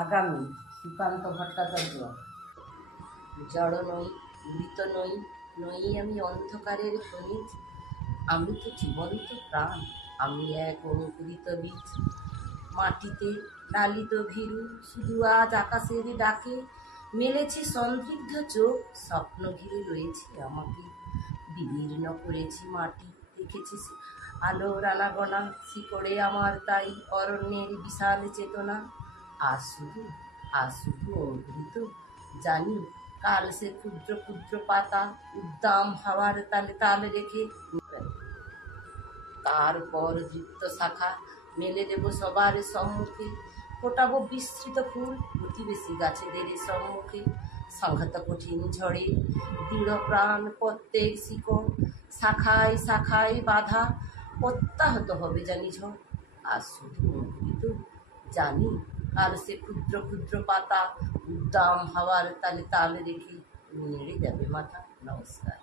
আগামী সুকান্ত ভট্টাচার্য। জড় নই, মৃত নই, নই আমি অন্ধকারের খনিজ, আমি তো জীবন্ত প্রাণ, আমি এক অঙ্কুরিত বীজ। মাটিতে লালিত ভীরু, শুধু আজ আকাশের ডাকে মেলেছি সন্দিগ্ধ চোখ, স্বপ্ন ঘিরে রয়েছে আমাকে। বিদীর্ণ করেছি মাটি, দেখেছি আলোর আনাগোনা, শিকড়ে আমার তাই অরণ্যের বিশাল চেতনা। আজ শুধু অঙ্কুরিত, জানি কাল সে ক্ষুদ্র ক্ষুদ্র পাতা উদ্দাম হাওয়ার তালে তাল রেখে, তারপর যুক্ত শাখা মেলে দেব সবার সম্মুখে, ফোটাবো বিস্তৃত ফুল প্রতিবেশী গাছেদের সম্মুখে। সংহত কঠিন ঝড়ে দৃঢ় প্রাণ প্রত্যেক শিকড়, শাখায় শাখায় বাধা, প্রত্যাহত হবে জানি ঝড়। আর শুধু অঙ্কুরিত, জানি কাল সে ক্ষুদ্র ক্ষুদ্র পাতা উদ্দাম হাওয়ার তালে তাল রেখে নেড়ে যাবে মাথা। নমস্কার।